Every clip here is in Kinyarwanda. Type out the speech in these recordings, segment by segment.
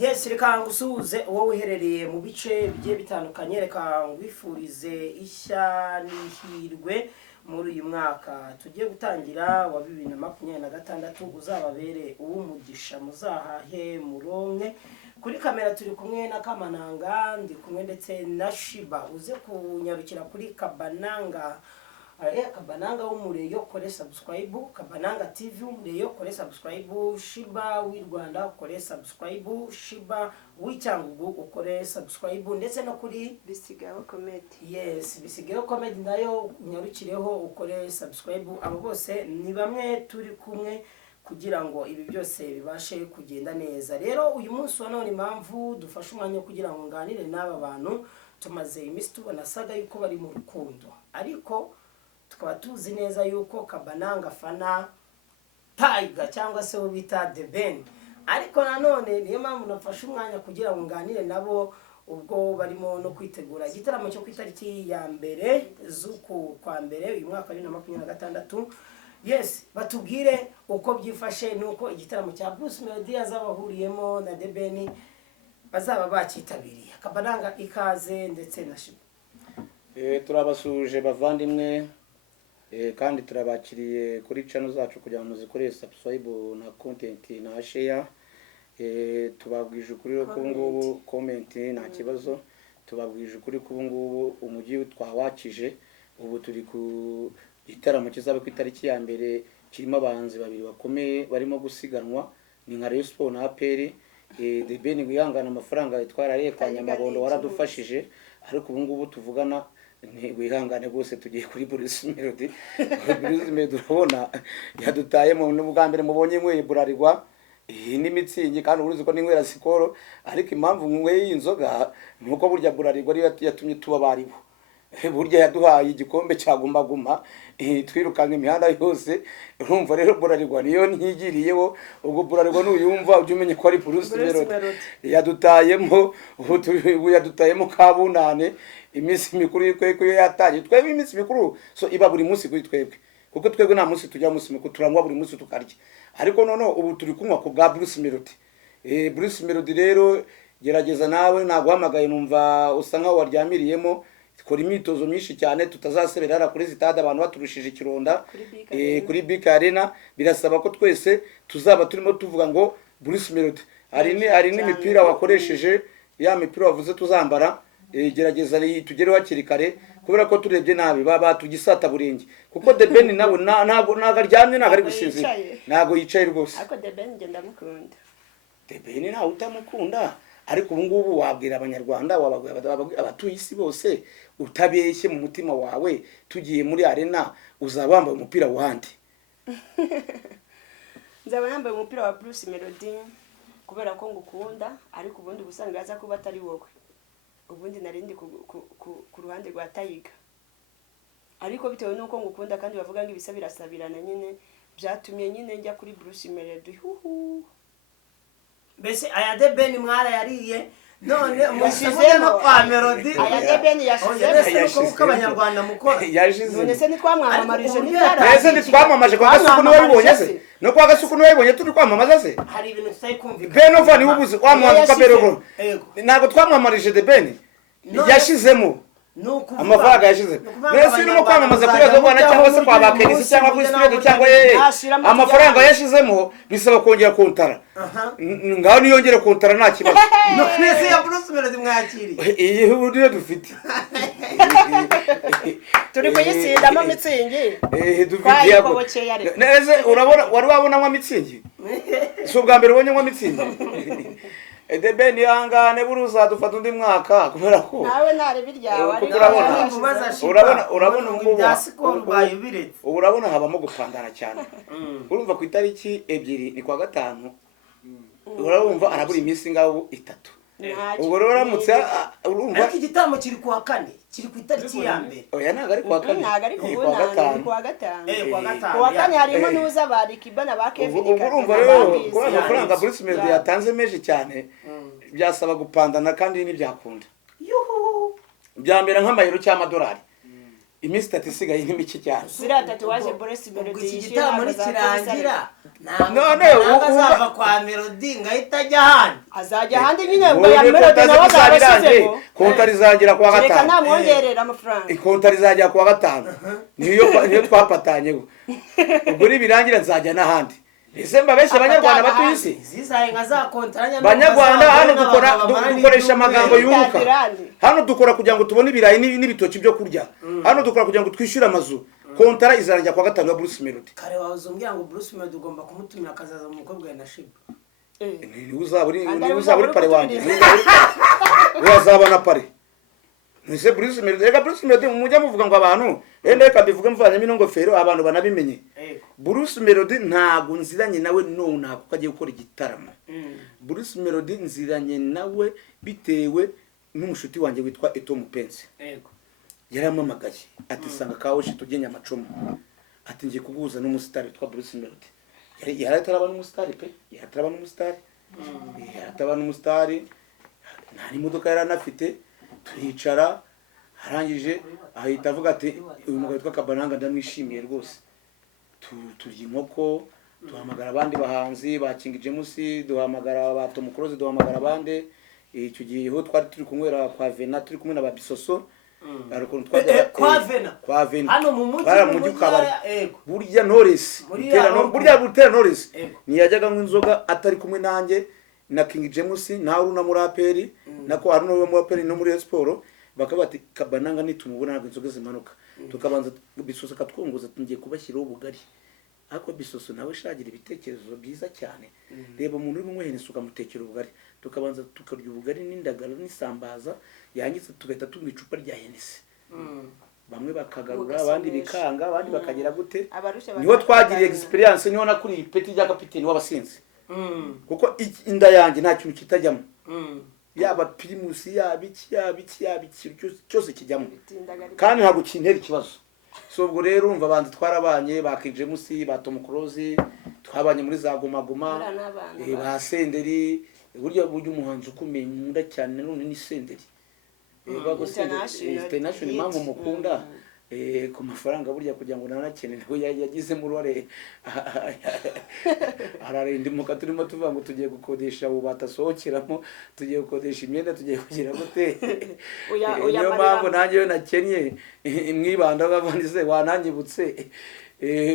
Yes, reka ngusuhuze wowe uherereye mu bice bigiye bitandukanye, reka ngwifurize ishya n'ihirwe muri uyu mwaka tugiye gutangira wa 2026 uzababere uw'umugisha muzahahe muronke. Kuri kamera turi kumwe na Kamananga, ndi kumwe ndetse na Shiba. Uze kunyarukira kuri Kabananga Kabananga w'umureyo kore subscribe, Kabananga TV w'umureyo kore subscribe, Shiba w'i Rwanda kore subscribe, Shiba w'Icyangugu ukore subscribe, ndetse no kuri Bisigaho Comedy. Yes, Bisigaho Comedy nayo nyarukireho ukore subscribe. Abo bose ni bamwe turi kumwe kugira ngo ibi byose bibashe kugenda neza. Rero uyu munsi wa none impamvu dufashe umwanya kugira ngo nganire n'aba bantu, tumaze iminsi tubona saga yuko bari mu rukundo, ariko tukaba tuzi neza yuko Kabananga fana Tiger cyangwa se wo bita The Ben, ariko nanone niyo mpamvu nafashe umwanya kugira ngo nganire nabo ubwo barimo no kwitegura igitaramo cyo ku itariki ya mbere z'uku kwa mbere uyu mwaka wa 2026. Yes, batubwire uko byifashe nuko igitaramo cya Bruce Melody azabahuriyemo na The Ben bazaba bakitabiriye. Kabananga ikaze ndetse na Shiba. Turabasuje bavandimwe, kandi turabakiriye kuri channel zacu kugira ngo muzikore subscribe na content na share. Tubabwije ukuri ko ngubu comment nta kibazo, tubabwije ukuri ko ngubu umujyi twawakije. Ubu turi ku gitaramo kizaba ku itariki ya mbere, kirimo abahanzi babiri bakomeye barimo gusiganwa, ni nka Rayon Sport na APR. The Ben gwihangana amafaranga yitwarariye kwa Nyamabondo waradufashije, ariko ubu ngubu tuvugana wihangane bose tugiye kuri Bruce Melody. Bruce Melody urabona yadutaye mu n'ubwa mbere mubonye nkwe burarirwa n'imitsingi, kandi uruzi ko n'inkwera sikoro, ariko impamvu nkwe y'inzoga nuko burya burarirwa ari yatumye tuba baribo. Burya yaduhaye igikombe cyagumba guma, twirukanga imihanda yose. Urumva rero burarirwa niyo ntigiriyeho, ubwo burarirwa n'uyumva ujye umenye ko ari Bruce Melody yadutayemo. Ubu yadutayemo kabunane iminsi mikuru y'ukweko yatangiye. Twebwe iminsi mikuru so iba buri munsi kuri twebwe, kuko twebwe nta munsi tujya munsi mikuru, turangwa buri munsi tukarya. Ariko noneho ubu turi kunywa ku bwa Bruce Melody. Bruce Melody rero gerageza nawe naguhamagaye numva usa nkaho waryamiriyemo. Kora imyitozo myinshi cyane, tutazaserera kuri stade abantu baturushije ikironda kuri Big Arena. Birasaba ko twese tuzaba turimo tuvuga ngo Bruce Melody ari n'imipira wakoresheje, ya mipira wavuze tuzambara. Gerageza tugere hakiri kare, kubera ko turebye nabi baba tugisata burenge, kuko The Ben nabo ntago aryamye, ntago ari gusinzira, ntago yicaye rwose. Ariko The Ben ngenda mukunda. The Ben ntawe utamukunda, ariko ubu ngubu wabwira abanyarwanda abatuye isi bose utabeshye mu mutima wawe, tugiye muri arena uzaba wambaye umupira wandi. Nzaba yambaye umupira wa Bruce Melody kubera ko ngukunda, ariko ubundi gusanga aza kuba atari wowe. Ubundi narindi ku ruhande rwa Tiger, ariko bitewe nuko ngukunda kandi bavuga ngo ibisa birasabirana nyine, byatumye nyine njya kuri Bruce Melody. Mbese aya The Ben mwara yariye none mushize no kwa Melody. Aya The Ben yashize uko abanyarwanda mukora none se nitwamwamamarije neza nitwamamaje kwa Gasuku niwe wibonye se, no kwa Gasuku niwe wibonye turi kwamamaza se. hari ibintu tutari kumvikana. Ben over ni ubuzi wamwanze kwa Berego, ntago twamamamarije The Ben yashizemo amafaranga yashize. Mbese urimo kwamamaza kuri Rezo Rwanda cyangwa se kwa Bakenisi cyangwa kuri Studio cyangwa amafaranga yashizemo bisaba kongera kontara. Ngaho niyongere kontara nta kibazo. None se ya Bruce Melody mwakiriye iyi huriye dufite turi kuyitsindamo mitsingi. dufite yabo neze. Urabona wari wabona nwa mitsingi, so bwa mbere ubonye nwa mitsingi. The Ben yangane buruza dufata undi mwaka, kubera ko nawe ntare biryawe ari urabona ngo byasikoro bayubiretse. urabona habamo gupandana cyane. Urumva ku itariki 2 ni kwa gatanu, urumva arabura iminsi ngaho 3. Ubwo rero ramutse urumva ariko igitaramo kiri kuwa 4, kiri ku itariki ya mbere. Oya ntago ari kwa 4, ntago ari kwa gatanu. Kwa gatanu Kuwa 4 harimo nuza bari Kibana ba Kevin. Urumva rero ko amafaranga Bruce Melody yatanze meje cyane, byasaba gupandana kandi ni byakunda. Byambera nk'amayero cy'amadolari. iminsi 3 isigaye ni mike cyane. ziriya tatuwaje Bruce ubwo Melody iki yishyuye gitaramo ntabwo nikirangira None, ntabwo azava kwa Melody ngahita ajya ahandi. azajya ahandi nyine ngo ya Melody nawe azabashyizemo konta rizagera kuwa reka gatanu. ntamwongerera amafaranga Konta rizagera kuwa gatanu. Niyo twapatanyeho. Ubwo nibirangira nzajya n'ahandi. Ese mbabeshye abanyarwanda batuye isi. Zizaye nka za kontranya Banyarwanda hano dukoresha amagambo yunguka. Hano dukora kugira ngo tubone ibirayi n'ibitoki byo kurya. Hano dukora kugira ngo twishyure amazu. Kontara izarajya kwa gatanu ya Bruce Melody. Kare wazumbwira ngo Bruce Melody ugomba kumutumira akazaza mu mukobwa na Shiba. Ni uzaburi pare wanjye. Wazabana pare. Nise Bruce Melody, reka Bruce Melody mujya muvuga ngo abantu reka bivuge mvanye mino ngofero abantu banabimenye. Bruce Melody ntago nziranye nawe none kuko agiye gukora igitaramo. Bruce Melody nziranye nawe bitewe n'umushuti wanjye witwa Eto Mupenzi. Yego. Yaramamagaye ati sanga kawoshi tugenya amacumu. Ati ngiye kuguza n'umustar witwa Bruce Melody. Yarataraba n'umustar pe, yarataraba n'umustar. Yarataraba n'umustar. Nta imodoka yaranafite. Turicara arangije ahita avuga ati uyu mugabo witwa Kabananga ndamwishimiye rwose. Turya inkoko, duhamagara abandi bahanzi ba King James, duhamagara ba Tom Close, duhamagara abandi. Icyo gihe ho twari turi kunywera kwa Vena, turi kumwe na Babisoso. Ariko twajya kwa Vena hano mu mujyi kabari. Burya Knowless, burya Knowless niyajyaga nk'inzoga atari kumwe nanjye na King James na Haruna Muraperi nako Haruna Muraperi no muri Sport bakaba ati Kabananga nitumubona ntabwo inzoga zimanuka tukabanza Bisoso katwongoza tungiye kubashyiraho ubugari ariko Bisoso nawe shagira ibitekerezo byiza cyane reba umuntu uri mwehenese ukamutekera ubugari tukabanza tukarya ubugari n'indagara n'isambaza yangize tugahita tunywa icupa rya Hennessy bamwe bakagarura abandi bikanga abandi bakagira gute niho twagiriye experience niho nakuri peti rya kapiteni w'abasinzi kuko inda yanjye nta kintu kitajyamo yaba Primus yabiki cyose kijyamo kandi ntabwo kintera ikibazo so ubwo rero umva abanzi twarabanye ba King James ba Tom Close twabanye muri za Guma ba Senderi burya umuhanzi ukomeye nkunda cyane none ni Senderi international mambo mukunda ku mafaranga burya kugira ngo nanakene nawe yagize mu rore ararindi muka turimo tuvuga ngo tugiye gukodesha ubatasohokeramo tugiye gukodesha imyenda tugiye kugira gute niyo mpamvu nanjye yo nakenye mwibanda bavandise wananyibutse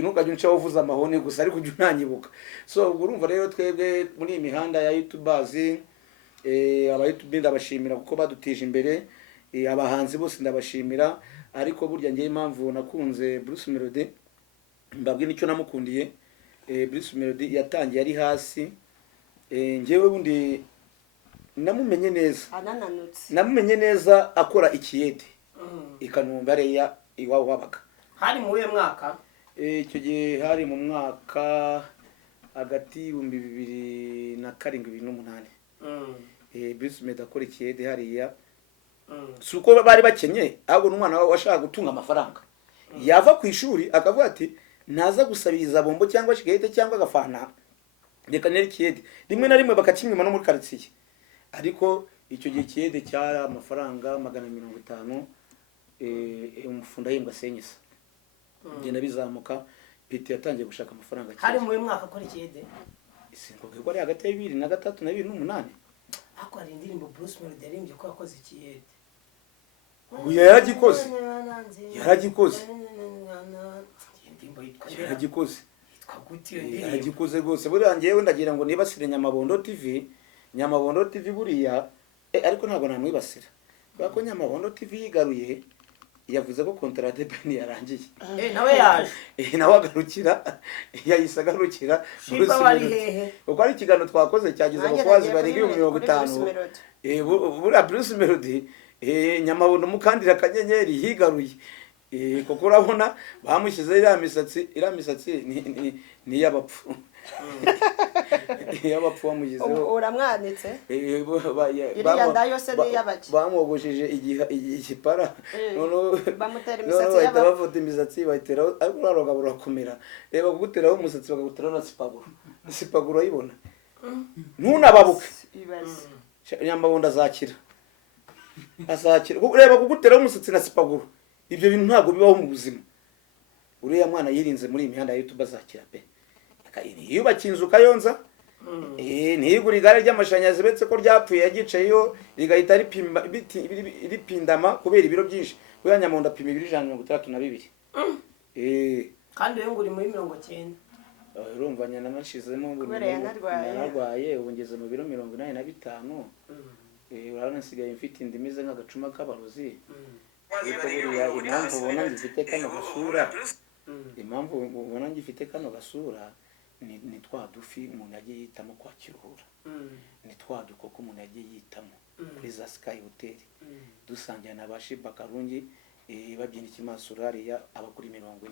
ntukajya uncaho uvuza amahoni gusa ariko ujya unanyibuka so urumva rero twebwe muri imihanda ya YouTubers aba YouTube ndabashimira kuko badutije imbere abahanzi bose ndabashimira ariko burya ngiye impamvu nakunze Bruce Melody mbabwe nicyo namukundiye Bruce Melody yatangiye ari hasi ngewe bundi namumenye neza akora ikiyede ikanumba reya iwawe wabaga hari mu mwaka icyo gihe hari mu mwaka hagati 2007-2008 Bruce Melody akora ikiyede hariya suko bari bakenye ahubwo n'umwana wawe washaka gutunga amafaranga yava ku ishuri akavuga ati naza gusabiriza bombo cyangwa shigete cyangwa agafana reka neri kiyede rimwe na rimwe bakakimwima no muri quartier ariko icyo gihe kiyede cyari amafaranga 150 umufunda yembwa senyisa genda bizamuka Pete yatangiye gushaka amafaranga hari mu mwaka akora ikiyede singoge ko ari hagati ya 2003 na 2008 ako ari indirimbo Bruce Melody yarimbye ko yakoze ikiyede yaragikoze yaragikoze rwose buriya ngewe ndagira ngo nibasire Nyamabondo TV buriya ariko ntabwo namwibasira kuko Nyamabondo TV yigaruye yavuze ko contrat de Ben yarangiye nawe yaje nawe agarukira yayisagarukira Shiba wari hehe uko ari ikiganiro twakoze cyagize abakozi bari 50 buriya Bruce Melody Nyamabondo mukandira kanyenyeri higaruye kuko urabona bamushyize iriya misatsi ni y'abapfu y'abapfu bamugizeho uramwanitse iriya ndayo se ni y'abaki bamwogosheje igipara none bamutera imisatsi y'abapfu bafata imisatsi bayitera ariko uraroga burakomera reba kuguteraho umusatsi baguteraho na sipaguru ayibona ntunababuke Nyamabondo azakira reba kuguteraho umusatsi na sipaguru ibyo bintu ntabwo bibaho mu buzima. Uriya mwana yirinze muri imihanda ya YouTube azakira pe. Yiyubakiye inzu Kayonza, ntiyigura igare ry'amashanyarazi betse ko ryapfuye yagicayeyo rigahita ripindama kubera ibiro byinshi. Kuya Nyamonda apima 262. Kandi wewe nguri muri 90. Urumva nyana nashizemo ngo narwaye ubu ngeze mu biro 85. Urabona nsigaye mfite indimize nk'agacuma k'abarozi. Kuko buriya impamvu ubona ngifite kano gasura, impamvu ubona ngifite kano gasura ni twa dufi umuntu yagiye yitamo kwa Kiruhura, ni twa dukoko umuntu yagiye yitamo kuri za Sky Hotel, dusangira na Bashiba Karungi babyina ikimasurariya abakuri 40.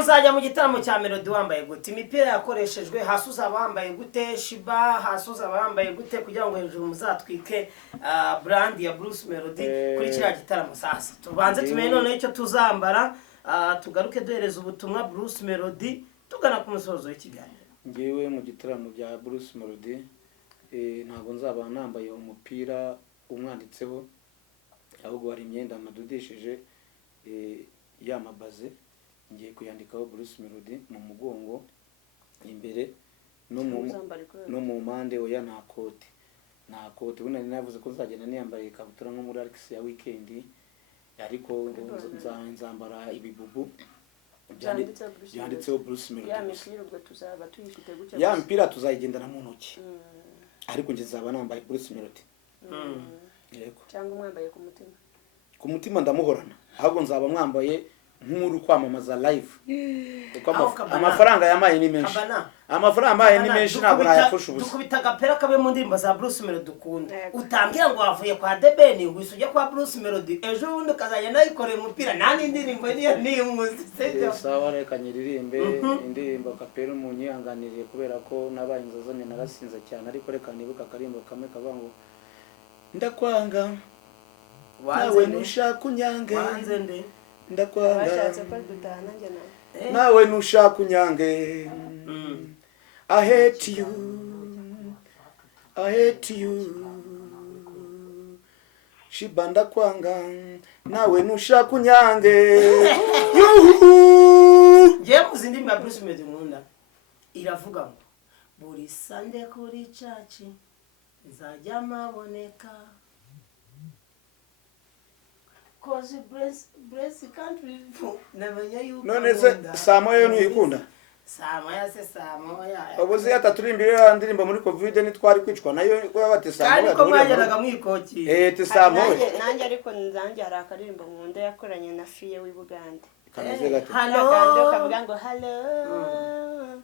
Uzajya mu gitaramo cya Melody wambaye gute? Imipira yakoreshejwe hasi uzaba wambaye gute? Shiba hasi uzaba wambaye gute kugira ngo hejuru muzatwike brand ya Bruce Melody kuri kiriya gitaramo? Sasa tubanze tumenye none icyo tuzambara, tugaruke duhereza ubutumwa Bruce Melody tugana ku musozo w'ikiganiro. Ngewe mu gitaramo bya Bruce Melody ntago nzaba nambaye umupira umwanditseho, ahubwo hari imyenda madudishije yamabaze, ngiye kuyandikaho Bruce Melody mu mugongo imbere no mu mpande oya nta kote buna ninavuze ko nzagenda niyambaye ikabutura nko muri Alex ya weekend, ariko nzambara ibibubu byanditseho Bruce Melody. Ya mipira ubwo tuzaba tuyifite gutya, ya mipira tuzayigendana mu ntoki, ariko nje nzaba nambaye Bruce Melody. Yego, cyangwa mwambaye ku mutima ndamuhorana, ahubwo nzaba mwambaye nk'uri kwamamaza live. Amafaranga yamaye ni menshi, amafaranga yamaye ni menshi ntabwo nayapfusha ubusa. Dukubita agapera kabe mu ndirimbo za Bruce Melody dukunda, utambwira ngo wavuye kwa Debeni ngo usujye kwa Bruce Melody ejo bundi ukazajya nayikoreye umupira nta n'indirimbo niyo muzika. Sawa, reka nyiririmbe indirimbo kapera umunyihanganiriye kubera ko nabaye inzazane narasinze cyane, ariko reka nibuka akarimbo kamwe kavuga ngo ndakwanga nawe nushaka unyange, wanze nde ndakwanga bashatse ko dutana njye nawe, nawe nushaka unyange. I hate you Shiba ndakwanga nawe nushaka unyange. ngiye muzindi mba Bruce Melody nkunda iravuga ngo buri Sunday kuri church nzajya maboneka cause bless country nabanya yuko None se Samoya ntuyikunda? Samoya se Samoya Ubuzi atatulimbire ya ndirimbo muri Covid nitwari kwicwa nayo yabate Samoya. Kandi ko mwajyanaga mwikoki. Te Samoya. Nanjye ariko nzanjye hari akaririmbo nkunda yakoranye na Fiye w'i Bugande. Kameze gato. Hello. Kavuga ngo hello.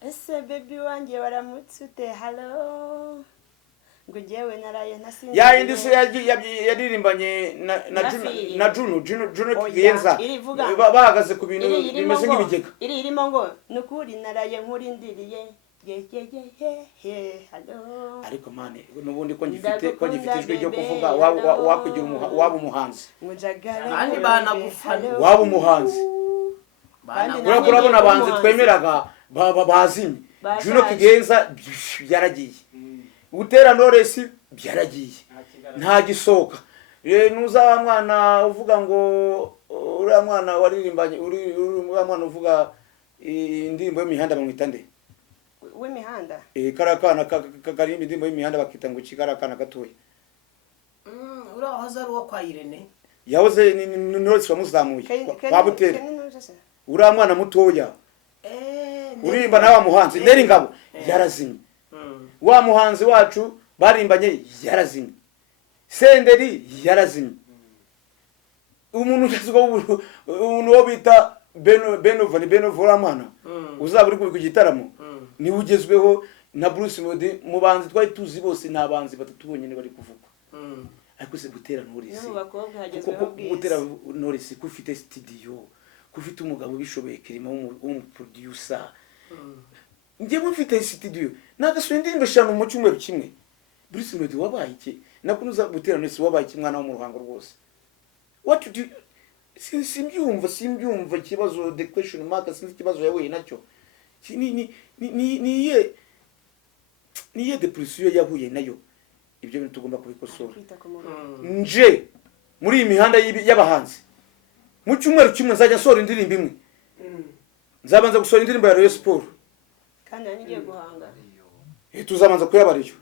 Ese baby wanjye waramutse ute? Hello. Ngo jewe naraye nasinze. Ya indi se yaririmbanye na Juno Kigenza. Bahagaze ku bintu bimeze nk'ibigega. Irimo ngo nukuri naraye nkurindiriye. Hello. Ariko mane nubundi ko ngifite ijwi ryo kuvuga wakugira waba umuhanzi. Kandi banagufana. Waba umuhanzi. Urabona abanzi twemeraga bazimye. Juno Kigenza byaragiye. Utera Knowless byaragiye. Nta gisoka. Nuza mwana uvuga ngo uriya mwana waririmbanye uriya mwana uvuga indirimbo y'imihanda bamwitande. W'imihanda. Karakana kakarimba indirimbo y'imihanda bakita ngo kikarakana gatoya. Uriya wahoze ari uwo kwa Irene. Yahoze Knowless wamuzamuye. Kwa Butera. Uriya mwana mutoya. Uririmba nawe muhanzi Neri Ngabo yarazimye. Wa muhanzi wacu barimbanye yarazimye. Senderi yarazimye. Umuntu wo bita Beno Ramana uzaba uri ku gitaramo ni ugezweho na Bruce Melody. Mu banzi twari tuzi bose nabanzi batatu bonyene bari kuvuga. Ariko se Butera Knowless. Butera Knowless kufite studio, kufite umugabo bishoboye kirimo w'umuproducer. Ngiye mufite studio nagaswe indirimbo 5 mu cyumweru kimwe. Bruce Melody wabaye iki? Nakunuza Butera Knowless wabaye iki mwana wo mu ruhango rwose? What do simbyumva kibazo the question mark sinzi kibazo yawe nacyo. Niye depression yahuye nayo. Ibyo bintu tugomba kubikosora. muri iyi mihanda y'abahanzi mu cyumweru kimwe nzajya nsohora indirimbo imwe nzabanza gusohora indirimbo ya Rayon Sport kandi ngiye guhanga tuzabanza kuyabariyo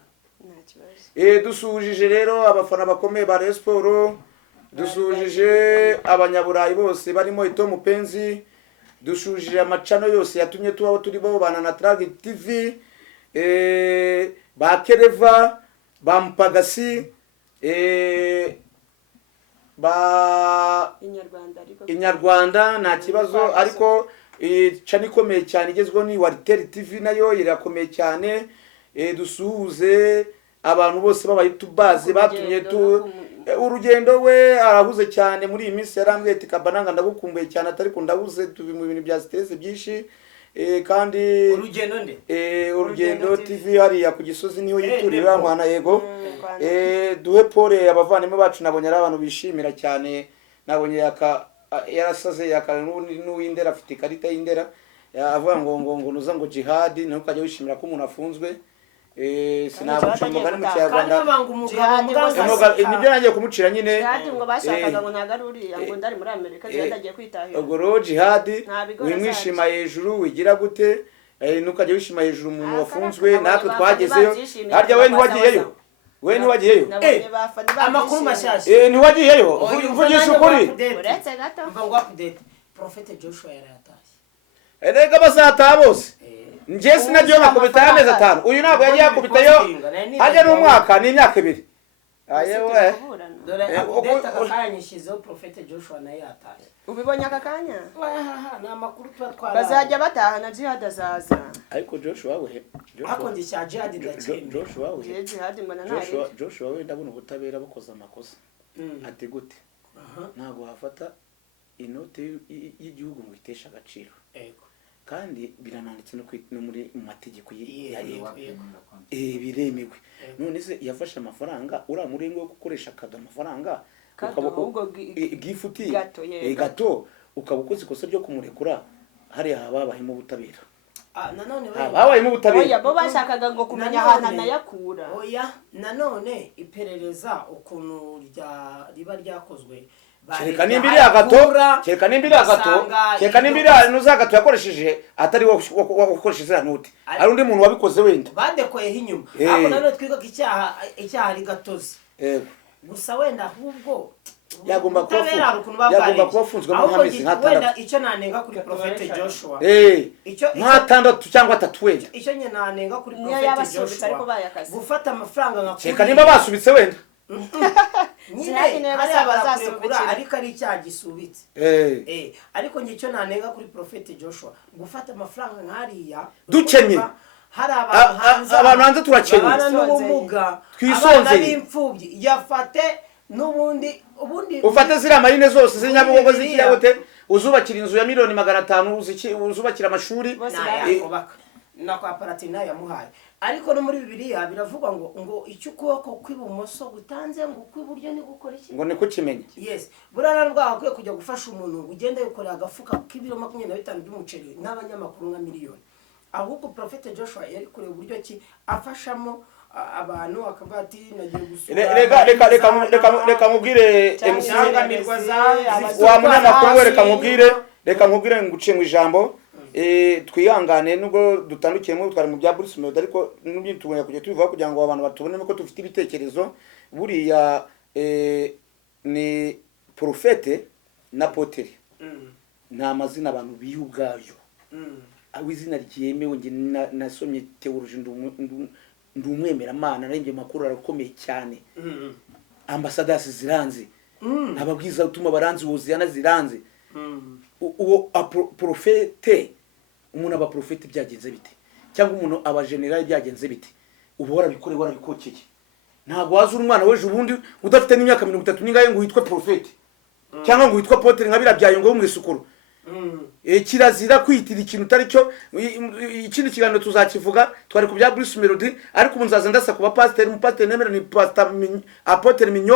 nta kibazo dusuhuje rero abafana bakomeye ba Rayon Sport dusuhuje abanyaburayi bose barimo Ito Mupenzi dusuhuje amacano yose yatumye tubaho turi bo bana na Trag TV ba Kereva ba Mpagasi ba Inyarwanda nta kibazo ariko cani ikomeye cyane igezweho ni Wartel TV nayo irakomeye cyane dusuhuze abantu bose baba YouTubers batumye urugendo we arahuze cyane muri iyi minsi yarambwiye ati Kabananga ndagukumbuye cyane atari ko ndahuze tubi mu bintu bya stress byinshi kandi urugendo TV hariya ku Gisozi niho yiturira mwana yego duhe pole abavandimwe bacu nabonye ari abantu bishimira cyane nabonye yarasaze n'uw'Indera afite ikarita y'Indera avuga ngo nuza ngo jihad nuko ajya wishimira ko umuntu afunzwe sinaguca umugani mu Kinyarwanda nibyo nagiye kumucira nyine ngo bashakaga ngo nagaruriya ngo ndari muri Amerika zitagiye kwitahira ubwo jihad wimwishima hejuru wigira gute nuko ajya wishima hejuru umuntu wafunzwe natwe twagezeyo harya we ntiwagiyeyo amakuru mashasha ntiwagiyeyo uvugisha ukuri uretse gato mva ngo update Prophet Joshua yaratashye erega bazataha bose njye sinajyo nakubita y'amezi 5 uyu ntabwo yagiye yakubitayo hajya n'umwaka n'imyaka 2 ayewe dore update akanyishizeho Prophet Joshua nayo yatashye ubibonye aka kanya ni amakuru twara bazajya bataha na jihad azaza ariko Joshua we akonje cya jihad ndakemye Joshua we ndabona ubutabera bukoza amakosa ati gute ntabwo hafata inote y'igihugu ngo itesha agaciro kandi birananditse no muri mategeko biremewe none se yafashe amafaranga uramurengo yo gukoresha kada amafaranga gifuti gato ukabukoze ikosa ryo kumurekura hari habahimo ubutabera nanone habahimo ubutabera oya bo bashakaga ngo kumenya ahantu anayakura oya nanone iperereza ukuntu riba ryakozwe Kereka nimbiri agato yakoresheje atari wakoresheje noti ari undi muntu wabikoze wenda badekoyeho inyuma ariko nanone twiga ko icyaha ari gatozi gusa wenda ahubwo yagomba kubafunzwe mu hamezi wenda icyo nanenga kuri Prophet Joshua nk'atandatu cyangwa 3 wenda icyo nye nanenga kuri Prophet Joshua gufata amafaranga nka Kereka nimba basubitse wenda nyine hari abazasekura ariko ari icyaha gisubitse ariko nge icyo nanenga kuri Prophet Joshua gufata amafaranga nk'ariya dukenye hari abantu hanze turakenye abana n'ubumuga twisonze n'imfubyi yafate n'ubundi ufate zira marine zose z'Inyabugogo zikiragote uzubakira inzu ya miliyoni 500 uzubakira amashuri na kwa Palatina yamuhaye ariko no muri Bibiliya biravugwa ngo icyo ukuboko kw'ibumoso gutanze ngo kw'iburyo ni gukora iki ngo niko kimenye yes burana rwaho kwiye kujya gufasha umuntu ugenda yikorera agafuka k'ibiro 25 by'umuceri n'abanyamakuru nka miliyoni ahubwo Prophet Joshua yari kure uburyo ki afashamo abantu akavuga ati nagiye gusura reka mubwire MC wa munyamakuru we reka mubwire nguce mu ijambo twihangane nubwo dutandukiyemo twari mu bya Bruce Melody ariko n'ubyo tugonya kujya tubivuga kugira ngo abantu batubone ko dufite ibitekerezo buriya ni Prophete na Poteri nta mazina abantu biyubgayo awizina ryemewe nge nasomye theology ndumwemera mana narenge makuru arakomeye cyane ambassadors ziranze ababwiza utuma baranzi woziyana ziranze uwo Prophete umuntu aba Prophete byagenze bite cyangwa umuntu aba general byagenze bite ubora bikore warabikokeye ntabwo wazura umwana weje ubundi udafite n'imyaka 30 ningaye ngo witwe Prophete cyangwa ngo witwa Poteri nkabira byayo ngo mu isukuru kirazira kwitira ikintu utari cyo ikindi kiganiro tuzakivuga twari ku bya Bruce Melody ariko ubu nzaza ndasa kuba pastor mu pastor nemera ni pastor Apotre Minyo